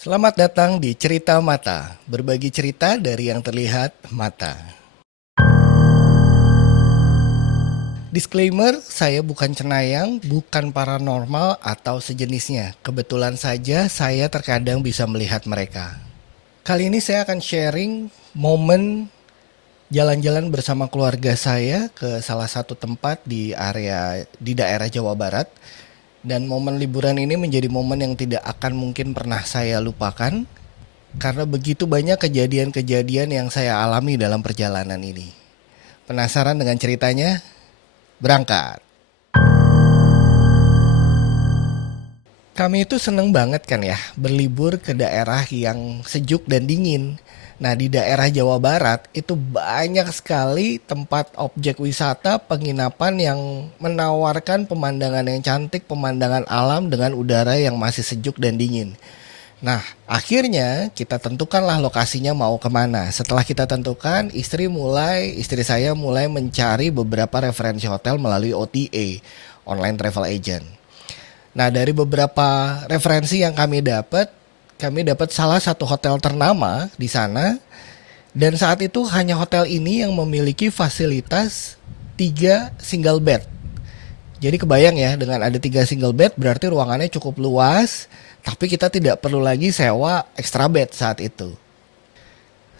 Selamat datang di Cerita Mata, berbagi cerita dari yang terlihat mata. Disclaimer, saya bukan cenayang, bukan paranormal atau sejenisnya. Kebetulan saja saya terkadang bisa melihat mereka. Kali ini saya akan sharing momen jalan-jalan bersama keluarga saya ke salah satu tempat di daerah Jawa Barat. Dan momen liburan ini menjadi momen yang tidak akan mungkin pernah saya lupakan karena begitu banyak kejadian-kejadian yang saya alami dalam perjalanan ini. Penasaran dengan ceritanya? Berangkat. Kami itu seneng banget kan ya berlibur ke daerah yang sejuk dan dingin. Nah, di daerah Jawa Barat itu banyak sekali tempat objek wisata penginapan yang menawarkan pemandangan yang cantik, pemandangan alam dengan udara yang masih sejuk dan dingin. Nah, akhirnya kita tentukanlah lokasinya mau kemana. Setelah kita tentukan, istri saya mulai mencari beberapa referensi hotel melalui OTA, online travel agent. Nah, dari beberapa referensi yang kami dapat salah satu hotel ternama di sana. Dan saat itu hanya hotel ini yang memiliki fasilitas 3 single bed. Jadi kebayang ya, dengan ada 3 single bed berarti ruangannya cukup luas, tapi kita tidak perlu lagi sewa extra bed saat itu.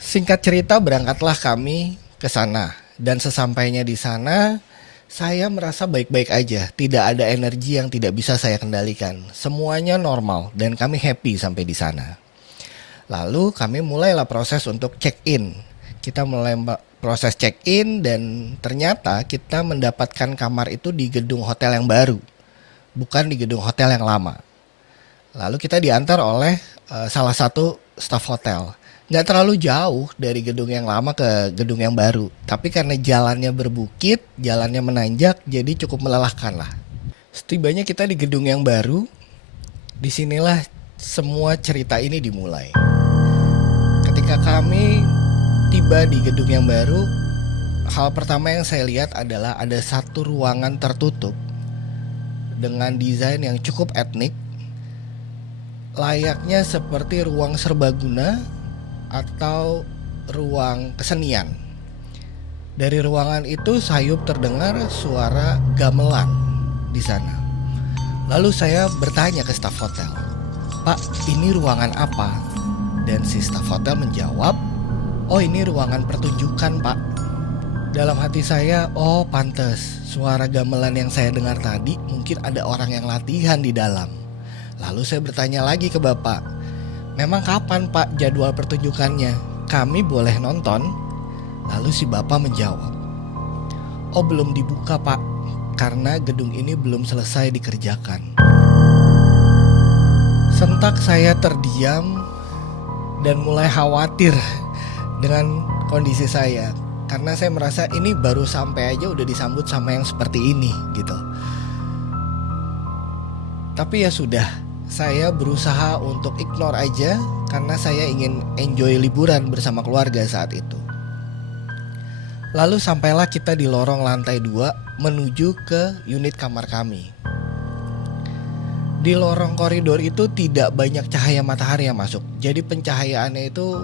Singkat cerita, berangkatlah kami ke sana. Dan sesampainya di sana, saya merasa baik-baik aja. Tidak ada energi yang tidak bisa saya kendalikan. Semuanya normal dan kami happy sampai di sana. Lalu kami mulailah proses untuk check-in. Kita mulai proses check-in dan ternyata kita mendapatkan kamar itu di gedung hotel yang baru. Bukan di gedung hotel yang lama. Lalu kita diantar oleh salah satu staf hotel. Nggak terlalu jauh dari gedung yang lama ke gedung yang baru. Tapi karena jalannya berbukit, jalannya menanjak, jadi cukup melelahkan lah. Setibanya kita di gedung yang baru, disinilah semua cerita ini dimulai. Ketika kami tiba di gedung yang baru, hal pertama yang saya lihat adalah ada satu ruangan tertutup dengan desain yang cukup etnik, layaknya seperti ruang serbaguna atau ruang kesenian. Dari ruangan itu sayup terdengar suara gamelan di sana. Lalu saya bertanya ke staf hotel, "Pak, ini ruangan apa?" Dan si staf hotel menjawab, "Oh, ini ruangan pertunjukan, Pak." Dalam hati saya, oh pantes, suara gamelan yang saya dengar tadi mungkin ada orang yang latihan di dalam. Lalu saya bertanya lagi ke bapak, "Memang kapan Pak jadwal pertunjukannya? Kami boleh nonton?" Lalu si bapak menjawab, "Oh, belum dibuka Pak, karena gedung ini belum selesai dikerjakan." Sentak saya terdiam dan mulai khawatir dengan kondisi saya. Karena saya merasa ini baru sampai aja udah disambut sama yang seperti ini gitu. Tapi ya sudah, saya berusaha untuk ignore aja karena saya ingin enjoy liburan bersama keluarga saat itu. Lalu sampailah kita di lorong lantai 2 menuju ke unit kamar kami. Di lorong koridor itu tidak banyak cahaya matahari yang masuk. Jadi pencahayaannya itu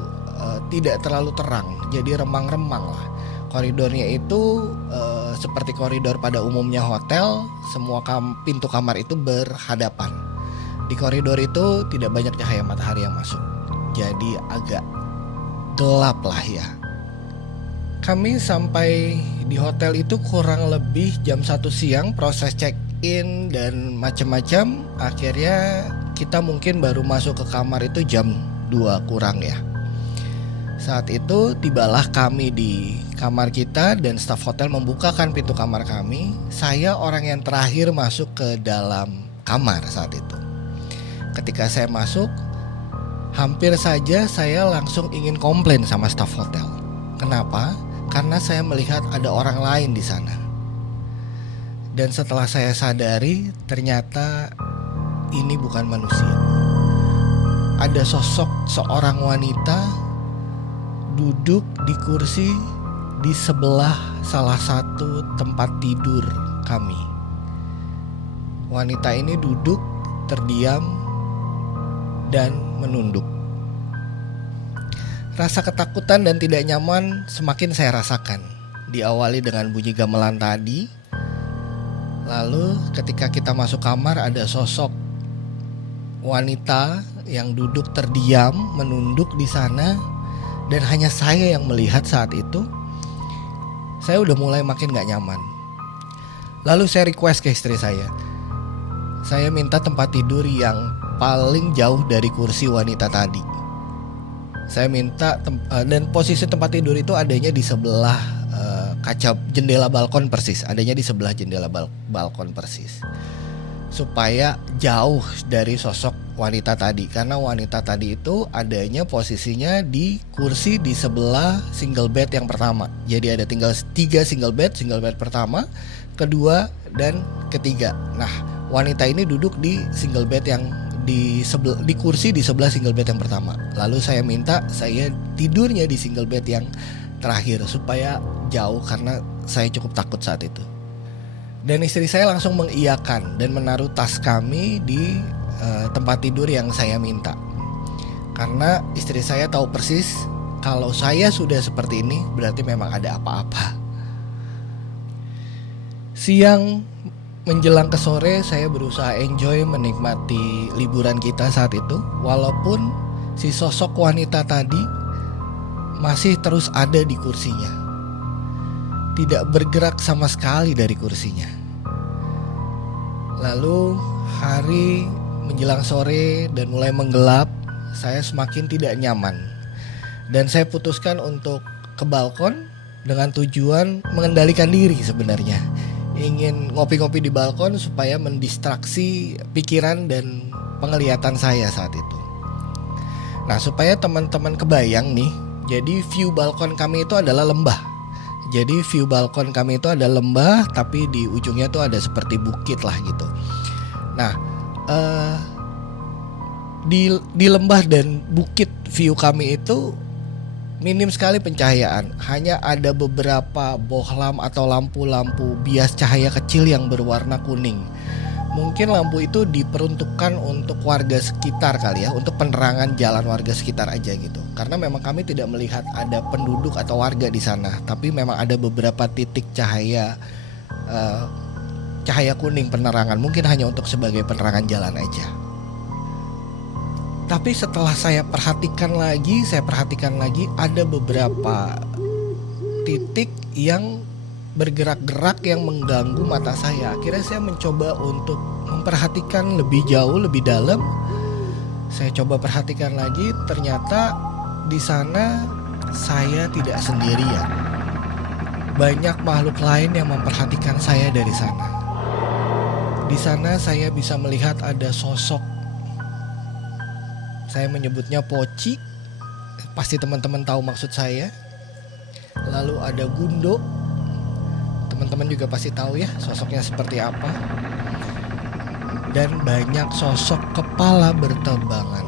tidak terlalu terang, jadi remang-remang lah. Koridornya itu seperti koridor pada umumnya hotel, semua pintu kamar itu berhadapan. Di koridor itu tidak banyak cahaya matahari yang masuk, jadi agak gelap lah ya. Kami sampai di hotel itu kurang lebih jam 1 siang, proses check-in dan macam-macam. Akhirnya kita mungkin baru masuk ke kamar itu jam 2 kurang ya. Saat itu tibalah kami di kamar kita dan staf hotel membukakan pintu kamar kami. Saya orang yang terakhir masuk ke dalam kamar saat itu. Ketika saya masuk, hampir saja saya langsung ingin komplain sama staf hotel. Kenapa? Karena saya melihat ada orang lain di sana. Dan setelah saya sadari, ternyata ini bukan manusia. Ada sosok seorang wanita duduk di kursi di sebelah salah satu tempat tidur kami. Wanita ini duduk terdiam dan menunduk. Rasa ketakutan dan tidak nyaman semakin saya rasakan. Diawali dengan bunyi gamelan tadi. Lalu ketika kita masuk kamar ada sosok wanita yang duduk terdiam menunduk di sana dan hanya saya yang melihat saat itu. Saya udah mulai makin gak nyaman. Lalu saya request ke istri saya minta tempat tidur yang paling jauh dari kursi wanita tadi. Saya minta dan posisi tempat tidur itu adanya di sebelah kaca jendela balkon persis. Adanya di sebelah jendela balkon persis. Supaya jauh dari sosok wanita tadi. Karena wanita tadi itu adanya posisinya di kursi di sebelah single bed yang pertama. Jadi ada tinggal 3 single bed pertama, kedua, dan ketiga. Nah, wanita ini duduk di single bed yang di kursi di sebelah single bed yang pertama. Lalu saya minta saya tidurnya di single bed yang terakhir supaya jauh karena saya cukup takut saat itu. Dan istri saya langsung mengiyakan dan menaruh tas kami di tempat tidur yang saya minta. Karena istri saya tahu persis kalau saya sudah seperti ini berarti memang ada apa-apa. Siang menjelang ke sore saya berusaha enjoy menikmati liburan kita saat itu. Walaupun si sosok wanita tadi masih terus ada di kursinya. Tidak bergerak sama sekali dari kursinya. Lalu hari menjelang sore dan mulai menggelap, saya semakin tidak nyaman. Dan saya putuskan untuk ke balkon dengan tujuan mengendalikan diri sebenarnya. Ingin ngopi-ngopi di balkon supaya mendistraksi pikiran dan penglihatan saya saat itu. Nah, supaya teman-teman kebayang nih, jadi view balkon kami itu adalah lembah. Jadi view balkon kami itu ada lembah, tapi di ujungnya tuh ada seperti bukit lah gitu. Nah, di lembah dan bukit view kami itu minim sekali pencahayaan. Hanya ada beberapa bohlam atau lampu-lampu bias cahaya kecil yang berwarna kuning. Mungkin lampu itu diperuntukkan untuk warga sekitar kali ya, untuk penerangan jalan warga sekitar aja gitu. Karena memang kami tidak melihat ada penduduk atau warga di sana, tapi memang ada beberapa titik cahaya kuning penerangan. Mungkin hanya untuk sebagai penerangan jalan aja. Tapi setelah saya perhatikan lagi ada beberapa titik yang bergerak-gerak yang mengganggu mata saya. Akhirnya saya mencoba untuk memperhatikan lebih jauh, lebih dalam. Saya coba perhatikan lagi, ternyata di sana saya tidak sendirian. Banyak makhluk lain yang memperhatikan saya dari sana. Di sana saya bisa melihat ada sosok. Saya menyebutnya Poci, pasti teman-teman tahu maksud saya. Lalu ada Gundo, teman-teman juga pasti tahu ya sosoknya seperti apa. Dan banyak sosok kepala berterbangan.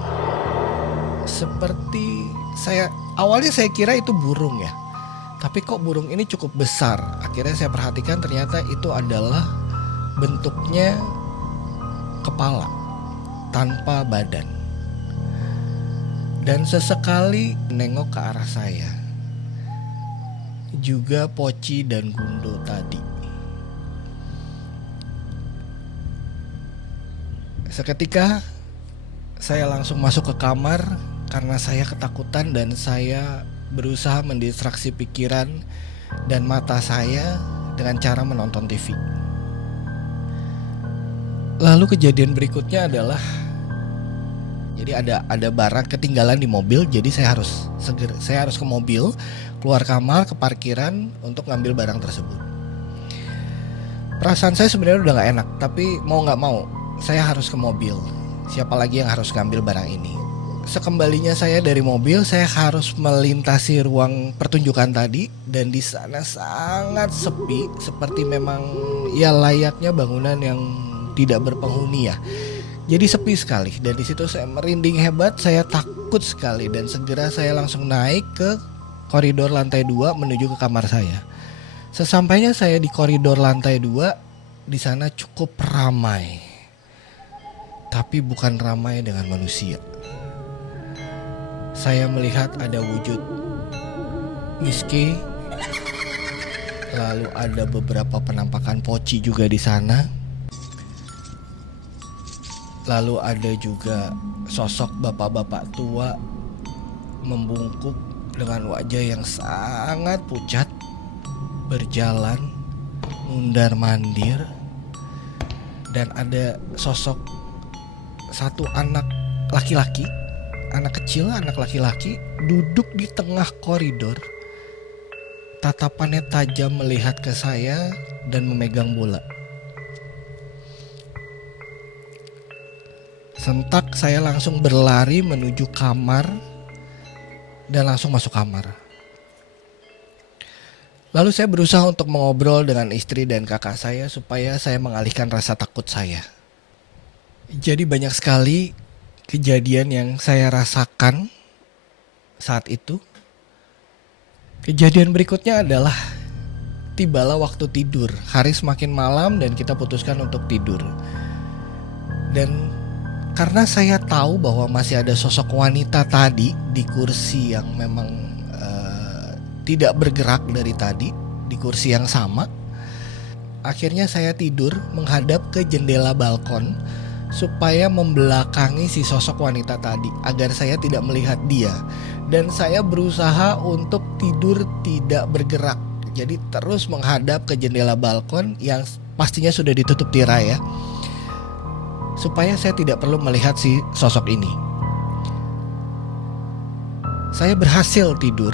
Seperti awalnya saya kira itu burung ya. Tapi kok burung ini cukup besar. Akhirnya saya perhatikan ternyata itu adalah bentuknya kepala tanpa badan. Dan sesekali nengok ke arah saya. Juga Poci dan Gundo tadi. Seketika saya langsung masuk ke kamar karena saya ketakutan dan saya berusaha mendistraksi pikiran dan mata saya dengan cara menonton TV. Lalu kejadian berikutnya adalah jadi ada barang ketinggalan di mobil, jadi saya harus ke mobil, keluar kamar, ke parkiran untuk ngambil barang tersebut. Perasaan saya sebenarnya udah gak enak, tapi mau gak mau saya harus ke mobil. Siapa lagi yang harus ngambil barang ini? Sekembalinya saya dari mobil, saya harus melintasi ruang pertunjukan tadi, dan di sana sangat sepi, seperti memang ya layaknya bangunan yang tidak berpenghuni ya. Jadi sepi sekali, dan di situ saya merinding hebat, saya takut sekali, dan segera saya langsung naik ke koridor lantai 2 menuju ke kamar saya. Sesampainya saya di koridor lantai 2, di sana cukup ramai. Tapi bukan ramai dengan manusia. saya melihat ada wujud Miski, lalu ada beberapa penampakan poci juga di sana. Lalu ada juga sosok bapak-bapak tua membungkuk dengan wajah yang sangat pucat, berjalan mundar-mandir, dan ada sosok satu anak laki-laki, anak kecil, anak laki-laki duduk di tengah koridor. Tatapannya tajam melihat ke saya dan memegang bola. Sentak saya langsung berlari menuju kamar dan langsung masuk kamar. Lalu saya berusaha untuk mengobrol dengan istri dan kakak saya supaya saya mengalihkan rasa takut saya. Jadi banyak sekali kejadian yang saya rasakan saat itu. Kejadian berikutnya adalah tibalah waktu tidur. Hari semakin malam dan kita putuskan untuk tidur. Dan karena saya tahu bahwa masih ada sosok wanita tadi di kursi yang memang tidak bergerak dari tadi, di kursi yang sama, akhirnya saya tidur menghadap ke jendela balkon supaya membelakangi si sosok wanita tadi agar saya tidak melihat dia. Dan saya berusaha untuk tidur tidak bergerak, jadi terus menghadap ke jendela balkon yang pastinya sudah ditutup tirai ya, supaya saya tidak perlu melihat si sosok ini. Saya berhasil tidur,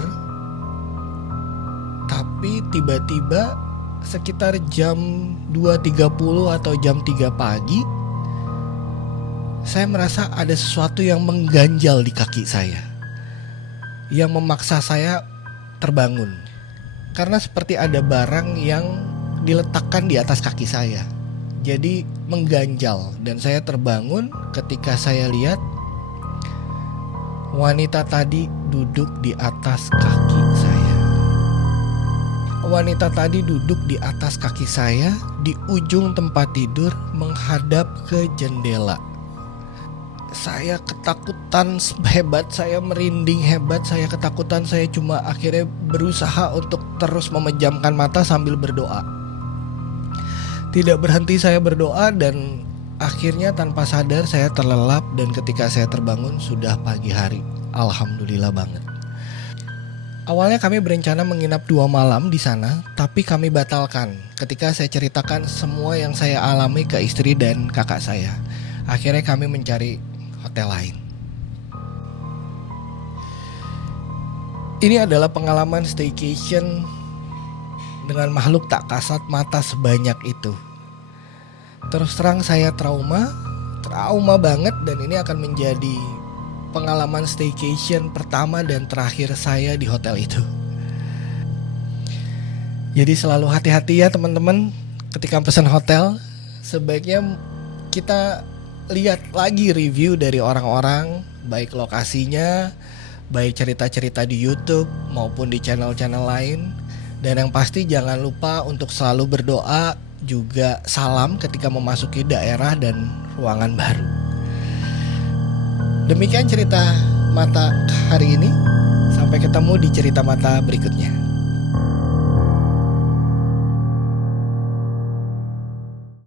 tapi tiba-tiba sekitar jam 2.30 atau jam 3 pagi, saya merasa ada sesuatu yang mengganjal di kaki saya, yang memaksa saya terbangun. Karena seperti ada barang yang diletakkan di atas kaki saya, jadi mengganjal, dan saya terbangun ketika saya lihat wanita tadi duduk di atas kaki saya. Wanita tadi duduk di atas kaki saya di ujung tempat tidur menghadap ke jendela. Saya ketakutan hebat, saya merinding hebat, saya ketakutan. Saya cuma akhirnya berusaha untuk terus memejamkan mata sambil berdoa. Tidak berhenti saya berdoa, dan akhirnya tanpa sadar saya terlelap, dan ketika saya terbangun sudah pagi hari. Alhamdulillah banget. Awalnya kami berencana menginap 2 malam di sana, tapi kami batalkan ketika saya ceritakan semua yang saya alami ke istri dan kakak saya. Akhirnya kami mencari hotel lain. Ini adalah pengalaman staycation dengan makhluk tak kasat mata sebanyak itu. Terus terang saya trauma banget, dan ini akan menjadi pengalaman staycation pertama dan terakhir saya di hotel itu. Jadi selalu hati-hati ya teman-teman ketika pesan hotel. Sebaiknya kita lihat lagi review dari orang-orang, baik lokasinya, baik cerita-cerita di YouTube maupun di channel-channel lain. Dan yang pasti jangan lupa untuk selalu berdoa, juga salam ketika memasuki daerah dan ruangan baru. Demikian cerita mata hari ini. Sampai ketemu di cerita mata berikutnya.